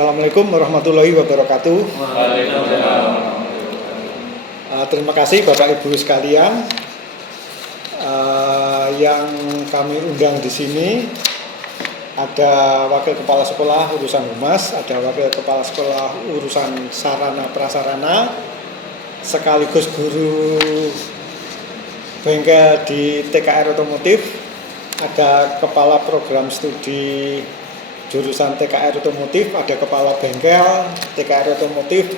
Assalamualaikum warahmatullahi wabarakatuh. Terima kasih Bapak Ibu sekalian yang kami undang di sini. Ada Wakil Kepala Sekolah urusan Humas, ada Wakil Kepala Sekolah urusan sarana prasarana, sekaligus guru bengkel di TKR Otomotif, ada Kepala Program Studi jurusan TKR Otomotif, ada Kepala Bengkel TKR Otomotif,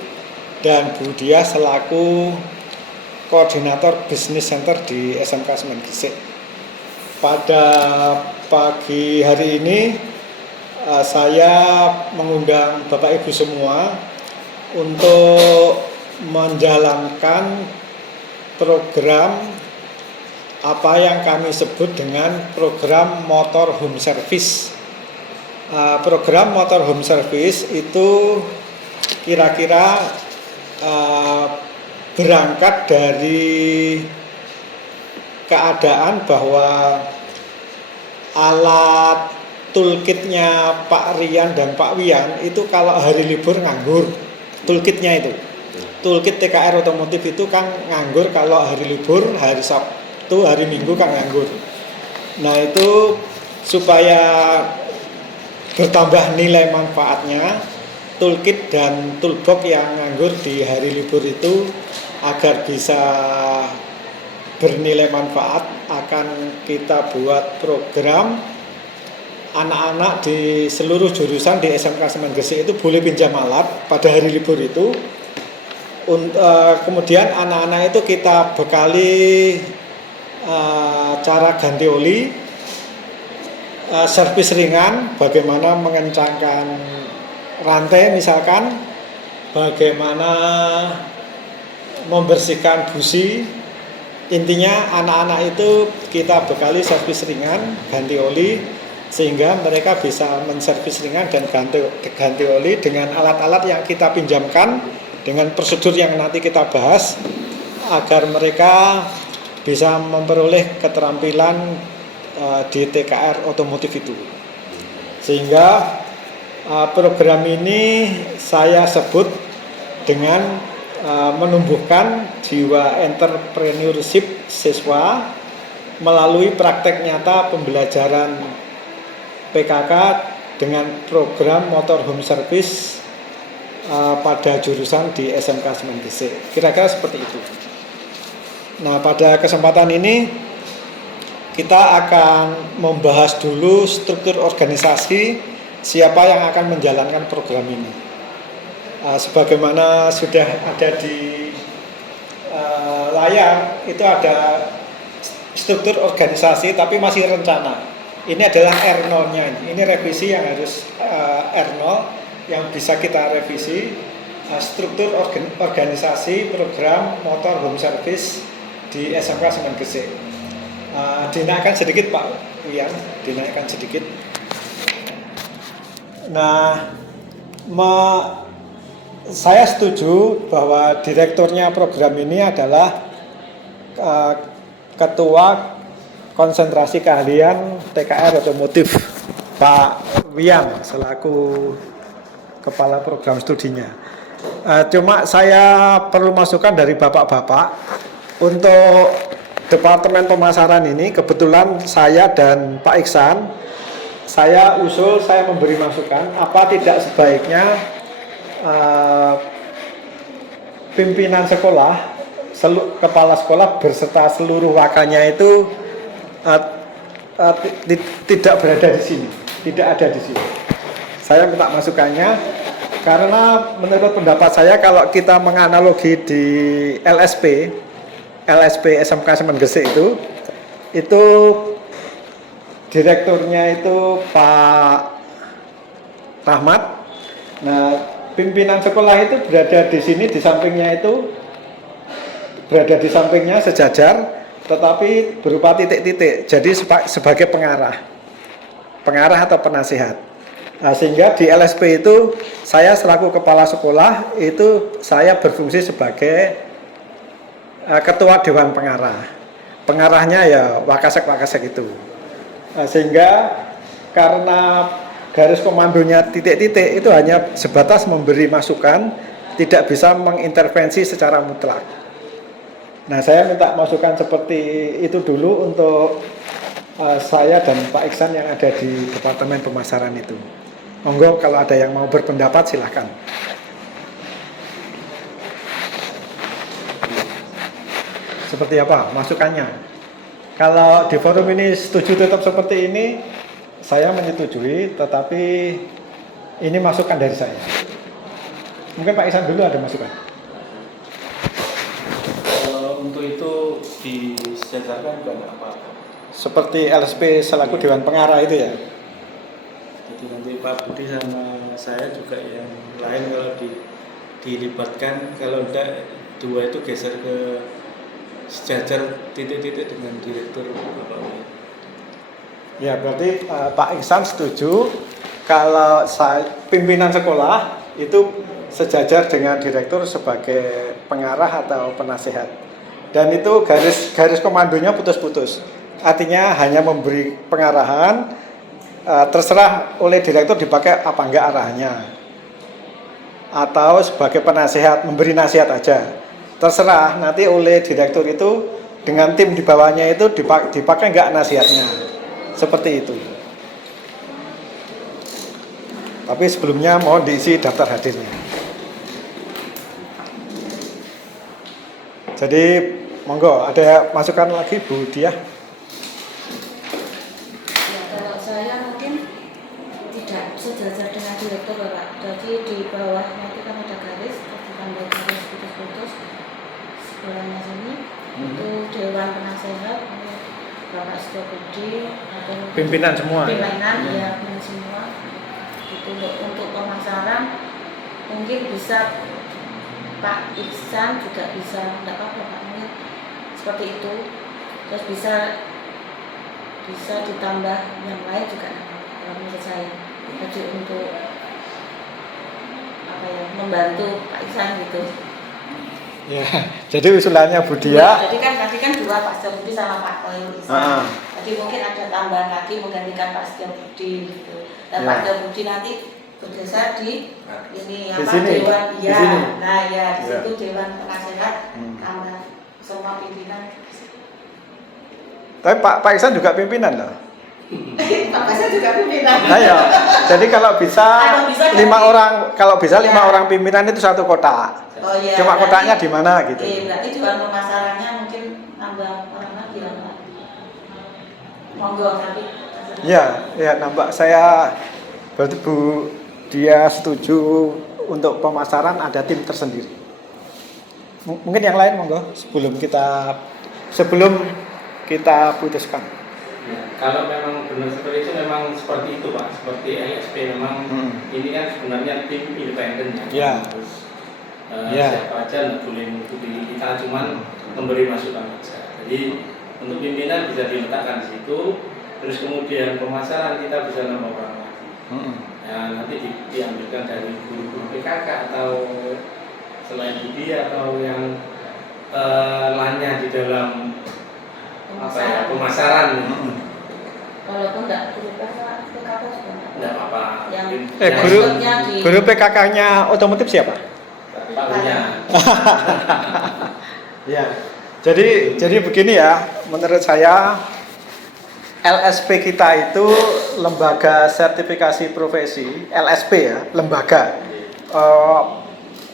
dan Bu Dia selaku Koordinator Business Center di SMK Semen Gresik. Pada pagi hari ini saya mengundang Bapak Ibu semua untuk menjalankan program apa yang kami sebut dengan program motor home service. Program motor home service itu kira-kira berangkat dari keadaan bahwa alat toolkitnya Pak Rian dan Pak Wian itu kalau hari libur nganggur. Toolkitnya itu, toolkit TKR Otomotif itu kan nganggur kalau hari libur, hari Sabtu, hari Minggu kan nganggur. Nah itu supaya bertambah nilai manfaatnya, toolkit dan toolbox yang nganggur di hari libur itu agar bisa bernilai manfaat, akan kita buat program anak-anak di seluruh jurusan di SMK Semen Gresik itu boleh pinjam alat pada hari libur itu. Kemudian anak-anak itu kita bekali cara ganti oli, servis ringan, bagaimana mengencangkan rantai misalkan, bagaimana membersihkan busi. Intinya anak-anak itu kita bekali servis ringan, ganti oli, sehingga mereka bisa menservis ringan dan ganti oli dengan alat-alat yang kita pinjamkan, dengan prosedur yang nanti kita bahas, agar mereka bisa memperoleh keterampilan di TKR Otomotif itu. Sehingga program ini saya sebut dengan menumbuhkan jiwa entrepreneurship siswa melalui praktek nyata pembelajaran PKK dengan program motor home service pada jurusan di SMK Semen Gresik. Kira-kira seperti itu. Nah, pada kesempatan ini kita akan membahas dulu struktur organisasi siapa yang akan menjalankan program ini. Sebagaimana sudah ada di layar, itu ada struktur organisasi tapi masih rencana. Ini adalah R0-nya, ini revisi yang harus R0 yang bisa kita revisi. Struktur organisasi program motor home service di SMK Semen Gresik. Dinaikkan sedikit Pak Wian, dinaikkan sedikit. Nah, saya setuju bahwa direkturnya program ini adalah Ketua Konsentrasi Keahlian TKR Otomotif, Pak Wian selaku Kepala Program Studinya. Cuma saya perlu masukan dari bapak-bapak untuk Departemen Pemasaran ini. Kebetulan saya dan Pak Iksan, saya usul, saya memberi masukan, apa tidak sebaiknya pimpinan sekolah, kepala sekolah berserta seluruh wakanya itu tidak berada di sini, tidak ada di sini. Saya minta masukannya karena menurut pendapat saya kalau kita menganalogi di LSP SMK Semen Gresik itu direkturnya itu Pak Rahmat. Nah, pimpinan sekolah itu berada di sini, di sampingnya itu berada di sampingnya sejajar, tetapi berupa titik-titik. Jadi sebagai pengarah atau penasihat. Nah, sehingga di LSP itu saya selaku kepala sekolah itu saya berfungsi sebagai ketua dewan pengarah. Pengarahnya ya wakasek itu. Nah, sehingga karena garis komandonya titik-titik itu hanya sebatas memberi masukan, tidak bisa mengintervensi secara mutlak. Nah, saya minta masukan seperti itu dulu untuk saya dan Pak Iksan yang ada di Departemen Pemasaran itu. Monggo kalau ada yang mau berpendapat silahkan. Seperti apa masukannya? Kalau di forum ini setuju tetap seperti ini, saya menyetujui, tetapi ini masukan dari saya. Mungkin Pak Iksan dulu ada masukan. Untuk itu disejajarkan juga nggak apa-apa. Seperti LSP selaku Dewan Pengarah itu ya? Jadi nanti Pak Budi sama saya juga yang lain kalau dilibatkan, kalau enggak dua itu geser ke sejajar titik-titik dengan direktur Bapak. Ya, berarti Pak Iksan setuju kalau pimpinan sekolah itu sejajar dengan direktur sebagai pengarah atau penasehat. Dan itu garis komandonya putus-putus. Artinya hanya memberi pengarahan, terserah oleh direktur dipakai apa enggak arahnya. Atau sebagai penasehat, memberi nasihat aja. Terserah nanti oleh direktur itu dengan tim di bawahnya itu dipakai enggak nasihatnya. Seperti itu. Tapi sebelumnya mohon diisi daftar hadirnya. Jadi monggo ada masukan lagi Bu Diah? Ya, kalau saya mungkin tidak sejajar dengan direktur Pak. Jadi di bawahnya itu kan ada garis, ditambah garis putus-putus sebelahnya sini. Itu Dewan Penasehat, Bapak Setia Budi, atau Pimpinan semua. Pimpinan ya, pimpinan semua. Itu untuk pemasaran mungkin bisa Pak Iksan juga bisa, tidak apa-apa Pak, mungkin seperti itu. Terus bisa ditambah yang lain juga kalau menurut saya. Jadi untuk apa ya, membantu Pak Iksan gitu. Ya, jadi usulannya Bu Diah. Jadi kan tadi kan dua Pak Setia Budi sama Pak Koyul Iksan. Jadi mungkin ada tambahan lagi menggantikan Pak Setia Budi gitu. Dan Pak Setia Budi nanti bergeser di ini di apa sini. Dewan Di sini. nah ya di situ Dewan Penasehat tambah semua pimpinan. Tapi Pak Iksan juga pimpinan loh. Pak Iksan juga pimpinan. Nah ya, jadi kalau bisa lima orang pimpinan itu satu kota. Oh iya. Cuma kotanya di mana gitu. Berarti Dewan Pemasarannya mungkin nambah orang lagi ya. Monggo tapi. Ya nambah saya berarti Bu Dia setuju untuk pemasaran ada tim tersendiri. Mungkin yang lain monggo sebelum kita putuskan. Ya, kalau memang benar seperti itu memang seperti itu Pak, seperti LSP memang ini kan sebenarnya tim independen Ya. Terus Ya. siapa aja nggak boleh mengikuti kita, cuman memberi masukan saja. Jadi untuk pimpinan bisa diletakkan di situ, terus kemudian pemasaran kita bisa nambah orang lagi. Ya, nanti diambilkan dari guru-guru PKK atau selain Budi atau yang lainnya di dalam pemasaran. Walaupun enggak guru PKK juga Enggak apa-apa. Guru PKK-nya otomotif siapa? Pak Punya. Ya. Jadi begini ya, menurut saya LSP kita itu lembaga sertifikasi profesi, LSP ya, lembaga.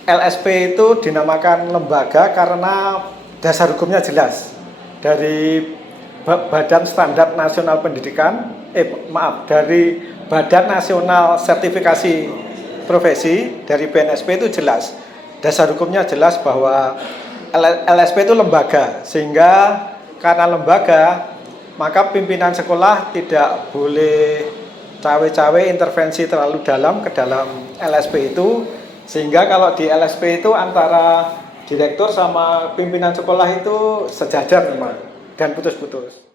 LSP itu dinamakan lembaga karena dasar hukumnya jelas. Dari Badan Standar Nasional Pendidikan, dari Badan Nasional Sertifikasi Profesi, dari BNSP itu jelas. Dasar hukumnya jelas bahwa LSP itu lembaga, sehingga karena lembaga maka pimpinan sekolah tidak boleh cawe-cawe intervensi terlalu dalam ke dalam LSP itu, sehingga kalau di LSP itu antara direktur sama pimpinan sekolah itu sejajar memang dan putus-putus.